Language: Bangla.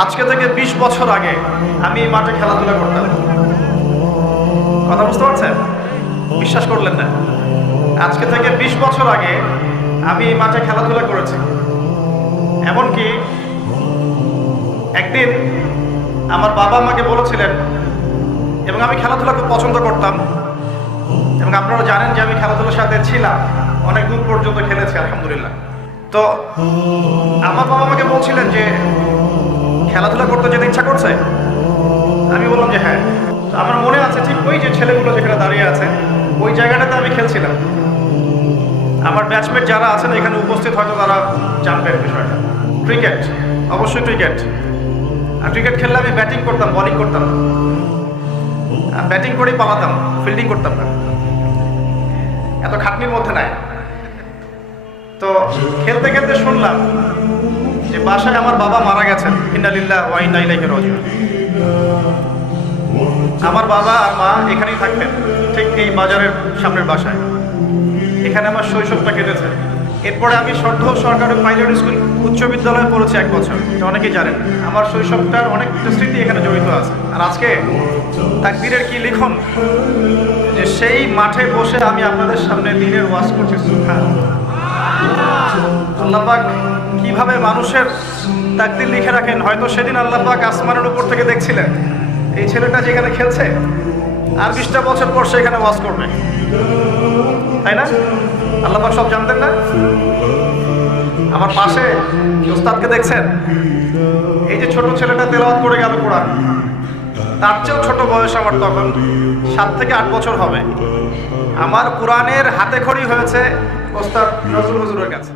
আজকে থেকে 20 বছর আগে আমি এই মাঠে খেলাধুলা করতাম। কথা বুঝতে পারছেন? বিশ্বাস করলেন না? আজকে থেকে 20 বছর আগে আমি এই মাঠে খেলাধুলা করেছি। এমনকি একদিন আমার বাবা আমাকে বলেছিলেন, এবং আমি খেলাধুলা খুব পছন্দ করতাম, এবং আপনারা জানেন যে আমি খেলাধুলার সাথে ছিলাম, অনেক দূর পর্যন্ত খেলেছি আলহামদুলিল্লাহ। তো আমার বাবা আমাকে বলছিলেন যে খেলাধুলা করতে যেতে ইচ্ছা করছে। আমি বললাম যে হ্যাঁ। তো আমার মনে আছে ঠিক ওই যে ছেলেগুলো যেখানে দাঁড়িয়ে আছে ওই জায়গাটাতে আমি খেলছিলাম। আমার ব্যাচমেট যারা আছেন এখানে উপস্থিত হয়তো তারা জানবেন বিষয়টা। ক্রিকেট, অবশ্যই ক্রিকেট। আর ক্রিকেট খেললে আমি ব্যাটিং করতাম, বলিং করতাম না। ব্যাটিং করেই পালাতাম, ফিল্ডিং করতাম না, এত খাটনির মধ্যে নাই। তো খেলতে খেলতে শুনলাম যে বাসায় আমার বাবা মারা গেছেন, ইন্না লিল্লাহি ওয়া ইন্না ইলাইহি রাজিউন। আমার বাবা আর মা এখানেই থাকতেন, ঠিক এই বাজারের সামনের বাসায়। এখানে আমার শৈশবটা কেটেছে। এরপরে আমি সর্ধল সরকারি প্রাইমারি স্কুল উচ্চ বিদ্যালয়ে পড়েছি 1 বছর। এটা অনেকেই জানেন। আমার শৈশবটার অনেকটা স্মৃতি এখানে জড়িত আছে। আর আজকে তাকবীরের কি লিখন যে সেই মাঠে বসে আমি আপনাদের সামনে দ্বীনের ওয়াজ করছি। সুবহানাল্লাহ। আল্লাহ পাক কিভাবে মানুষের তাকদীর লিখে রাখেন। হয়তো সেদিন আল্লাহ পাক আসমানের উপর থেকে দেখছিলেন এই ছেলেটা যেখানে খেলছে আর 20টা বছর পর সে এখানে ওয়াজ করবে, তাই না? আল্লাহ পাক সব জানতেন না? আমার পাশে ওস্তাদকে দেখছেন, এই যে ছোট ছেলেটা তেলাওয়াত করে গেল কোরআন, তার চেয়েও ছোট বয়স আমার, তখন 7 থেকে 8 বছর হবে। আমার কোরআনের হাতে খড়ি হয়েছে ওস্তাদ নজরুল হুজুরের কাছে।